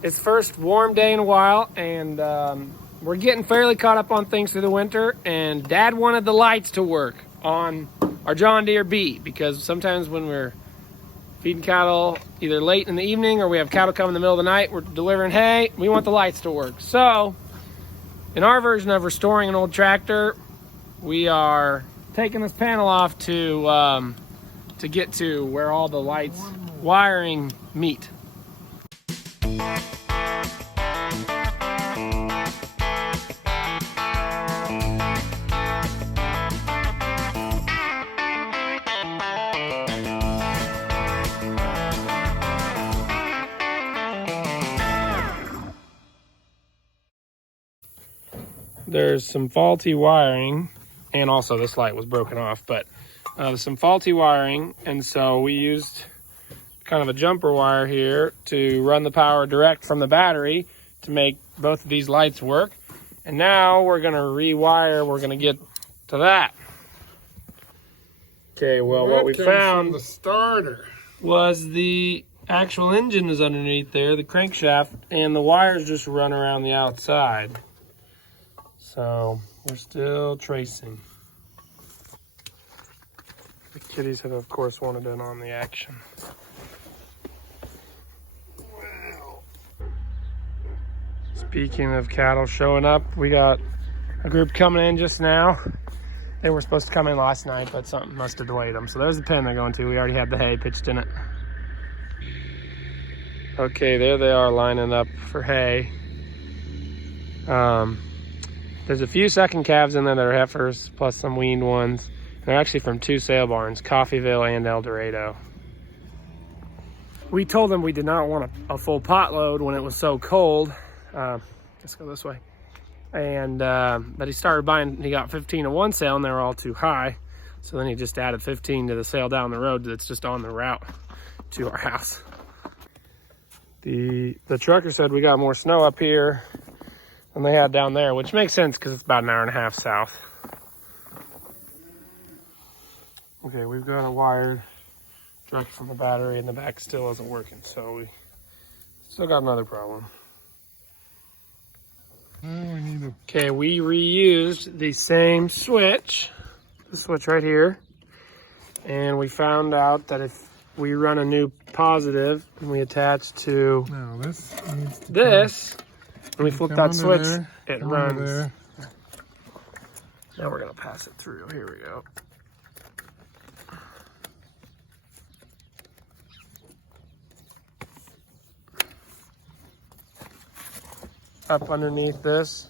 It's first warm day in a while, and we're getting fairly caught up on things through the winter, and Dad wanted the lights to work on our John Deere B, because sometimes when we're feeding cattle either late in the evening or we have cattle come in the middle of the night, we're delivering hay, we want the lights to work. So in our version of restoring an old tractor, we are taking this panel off to get to where all the lights wiring meet. There's some faulty wiring, and also this light was broken off, but there's some faulty wiring, and so we used kind of a jumper wire here to run the power direct from the battery to make both of these lights work. And now we're gonna rewire, we're gonna get to that. Okay, well, what we found the starter was the actual engine is underneath there, the crankshaft, and the wires just run around the outside. So we're still tracing. The kitties have, of course, wanted in on the action. Wow. Speaking of cattle showing up, we got a group coming in just now. They were supposed to come in last night, but something must have delayed them. So there's the pen they're going to. We already had the hay pitched in it. Okay, there they are lining up for hay. There's a few second calves in there that are heifers, plus some weaned ones. They're actually from two sale barns, Coffeyville and El Dorado. We told them we did not want a full pot load when it was so cold. Let's go this way. And but he started buying, he got 15 in one sale and they were all too high. So then he just added 15 to the sale down the road that's just on the route to our house. The trucker said we got more snow up here than they had down there, which makes sense because it's about an hour and a half south. Okay, we've got a wired direct from the battery and the back still isn't working, so we still got another problem. Okay, we reused the same switch, the switch right here, and we found out that if we run a new positive and we attach to this, when we flip that switch, it runs. Now we're gonna pass it through. Here we go. Up underneath this.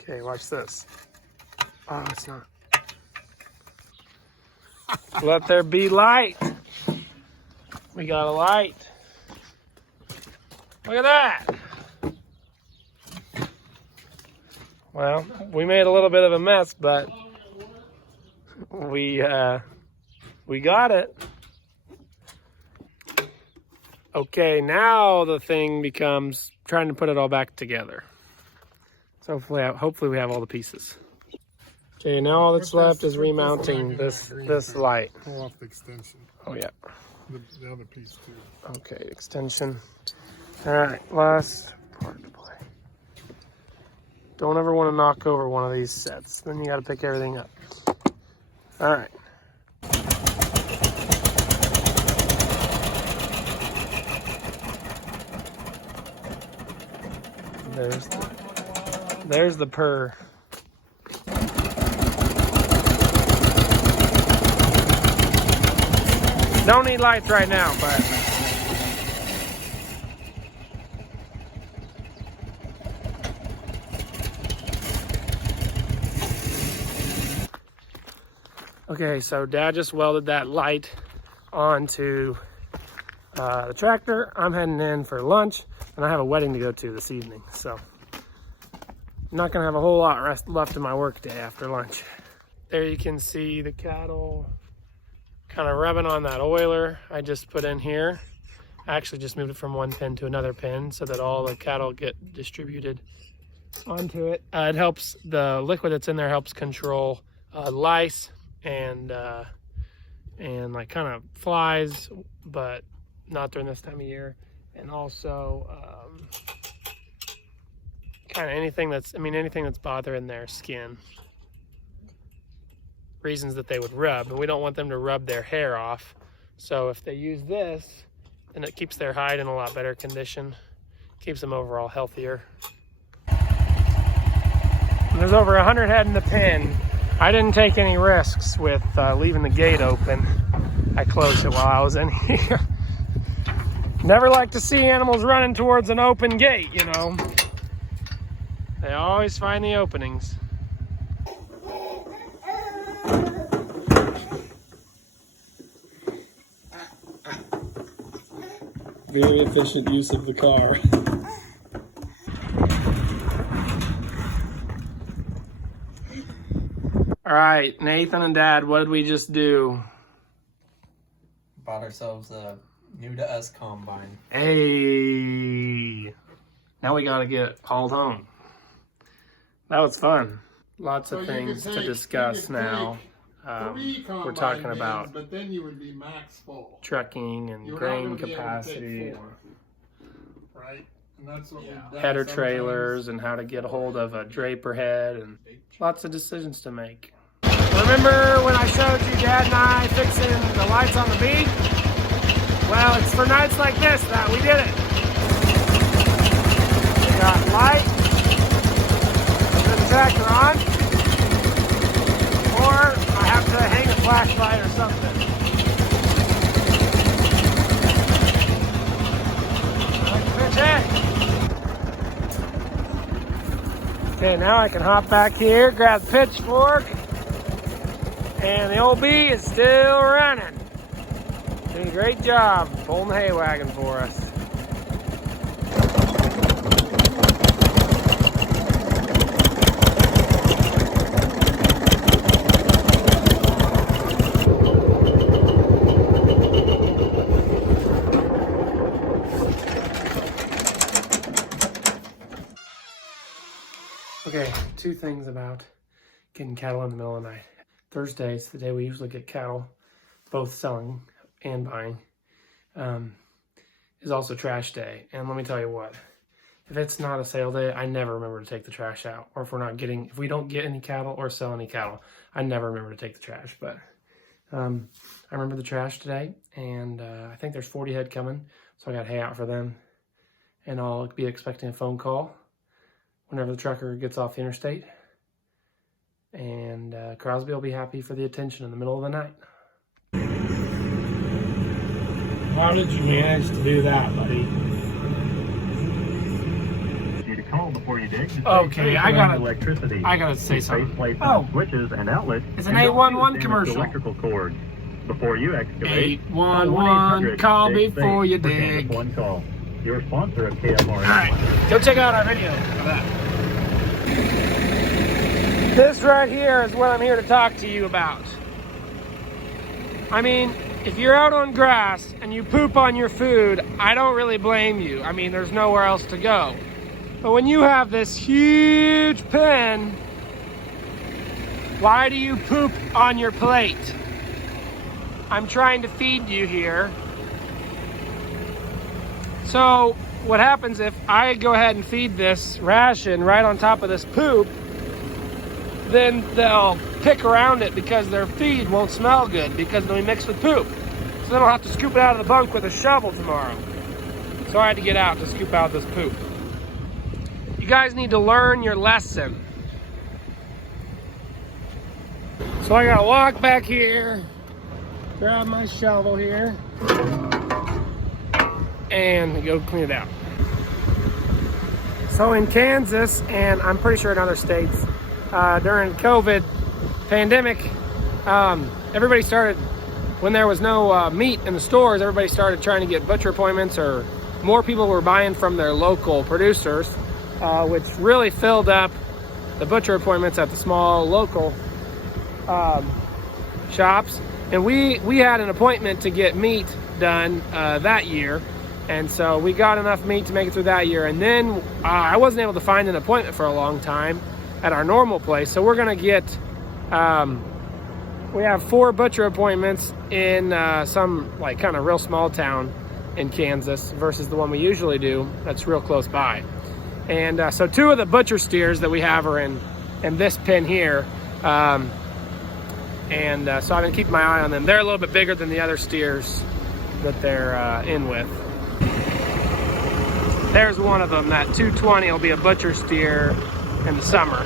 Okay, watch this. Oh, it's not. Let there be light. We got a light. Look at that. Well, we made a little bit of a mess, but we got it. Okay, now the thing becomes trying to put it all back together. So hopefully we have all the pieces. Okay, now all that's left is remounting this light. Pull off the extension. Oh yeah. The other piece too. Okay, extension. All right, last part to play. Don't ever want to knock over one of these sets. Then you got to pick everything up. All right. There's the purr. Don't need lights right now, but okay, so Dad just welded that light onto the tractor. I'm heading in for lunch, and I have a wedding to go to this evening, so I'm not gonna have a whole lot left of my work day after lunch. There you can see the cattle kind of rubbing on that oiler I just put in here. I actually just moved it from one pin to another pin so that all the cattle get distributed onto it. It helps, the liquid that's in there helps control lice and and like kind of flies, but not during this time of year. And also kind of anything that's bothering their skin. Reasons that they would rub, and we don't want them to rub their hair off. So if they use this, then it keeps their hide in a lot better condition, keeps them overall healthier. And there's over 100 head in the pen. I didn't take any risks with leaving the gate open. I closed it while I was in here. Never like to see animals running towards an open gate, you know. They always find the openings. Very efficient use of the car. All right, Nathan and Dad, what did we just do? Bought ourselves a new to us combine. Hey, now we gotta get hauled home. That was fun. Lots of things to discuss now. We're talking about, but then you would be max full. Trucking and grain capacity, Right? And that's what we've done header sometimes. trailers, and how to get a hold of a draper head, and lots of decisions to make. Remember when I showed you Dad and I fixing the lights on the bee? Well, it's for nights like this that we did it. We got light, put the tractor on, or I have to hang a flashlight or something. Okay, now I can hop back here, grab the pitchfork, and the old bee is still running. Doing a great job pulling the hay wagon for us. Okay, two things about getting cattle in the middle of the night. Thursday's the day we usually get cattle, both selling and buying, is also trash day. And let me tell you what, if it's not a sale day, I never remember to take the trash out. Or if we don't get any cattle or sell any cattle, I never remember to take the trash. But I remember the trash today, and I think there's 40 head coming, so I got hay out for them. And I'll be expecting a phone call whenever the trucker gets off the interstate. And Crosby will be happy for the attention in the middle of the night. How did you manage to do that, buddy? You to call before you dig. Okay, I gotta say Face something. plates Oh, on switches and outlets. it's an And don't 811 use damaged commercial. Electrical cord. Before you excavate, 811, call dig before safe you for dig. Candace One Call. Your sponsor of KMR. All right, go check out our video of that. This right here is what I'm here to talk to you about. I mean, if you're out on grass and you poop on your food, I don't really blame you. I mean, there's nowhere else to go. But when you have this huge pen, why do you poop on your plate? I'm trying to feed you here. So what happens if I go ahead and feed this ration right on top of this poop, then they'll pick around it because their feed won't smell good because it'll be mixed with poop. So then I'll have to scoop it out of the bunk with a shovel tomorrow. So I had to get out to scoop out this poop. You guys need to learn your lesson. So I gotta walk back here, grab my shovel here, and go clean it out. So in Kansas, and I'm pretty sure in other states, during COVID pandemic, everybody started, when there was no meat in the stores, everybody started trying to get butcher appointments, or more people were buying from their local producers, which really filled up the butcher appointments at the small local shops. And we had an appointment to get meat done that year. And so we got enough meat to make it through that year. And then I wasn't able to find an appointment for a long time at our normal place. So we're gonna we have 4 butcher appointments in some like kind of real small town in Kansas versus the one we usually do that's real close by. And so 2 of the butcher steers that we have are in this pen here. So I've been keeping my eye on them. They're a little bit bigger than the other steers that they're in with. There's one of them. That 220 will be a butcher steer in the summer.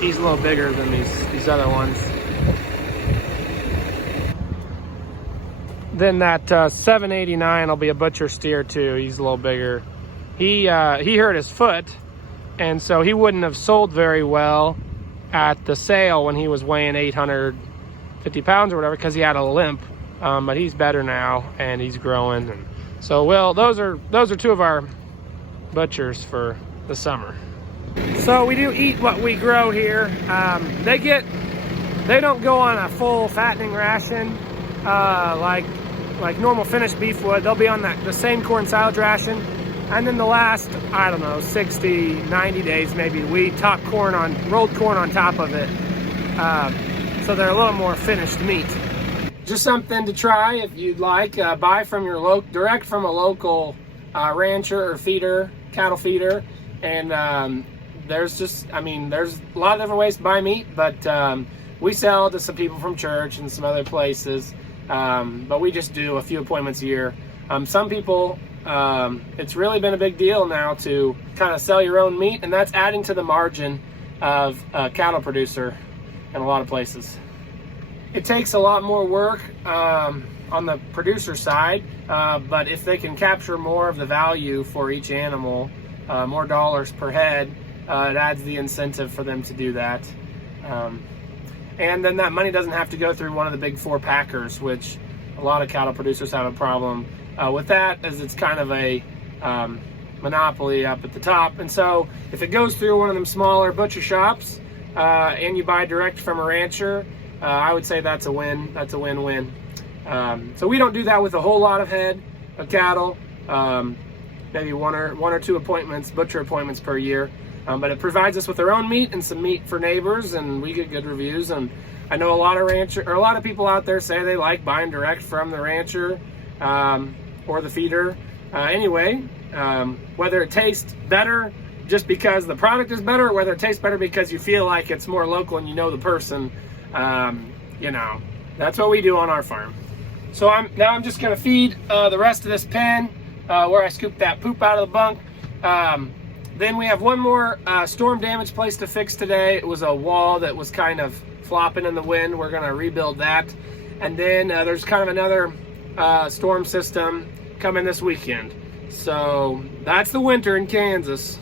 He's a little bigger than these other ones. Then that 789 will be a butcher steer too. He's a little bigger. He hurt his foot, and so he wouldn't have sold very well at the sale when he was weighing 850 pounds or whatever because he had a limp. But he's better now, and he's growing. And so, well, those are 2 of our butchers for the summer. So we do eat what we grow here. They don't go on a full fattening ration like normal finished beef would. They'll be on the same corn silage ration. And then the last, I don't know, 60, 90 days maybe, we top rolled corn on top of it. So they're a little more finished meat. Just something to try if you'd like. Buy from direct from a local rancher or feeder, cattle feeder. And there's a lot of different ways to buy meat, but we sell to some people from church and some other places. But we just do a few appointments a year. Some people, it's really been a big deal now to kind of sell your own meat, and that's adding to the margin of a cattle producer in a lot of places. It takes a lot more work on the producer side, but if they can capture more of the value for each animal, more dollars per head, it adds the incentive for them to do that. And then that money doesn't have to go through one of the big 4 packers, which a lot of cattle producers have a problem with that, as it's kind of a monopoly up at the top. And so if it goes through one of them smaller butcher shops and you buy direct from a rancher, I would say that's a win. That's a win-win. So we don't do that with a whole lot of head of cattle, maybe one or 2 appointments, butcher appointments per year. But it provides us with our own meat and some meat for neighbors, and we get good reviews. And I know a lot of people out there say they like buying direct from the rancher or the feeder. Anyway, whether it tastes better just because the product is better, or whether it tastes better because you feel like it's more local and you know the person, that's what we do on our farm. So I'm just gonna feed the rest of this pen where I scooped that poop out of the bunk. Then we have one more storm damage place to fix today. It was a wall that was kind of flopping in the wind. We're gonna rebuild that. And then there's kind of another storm system coming this weekend. So that's the winter in Kansas.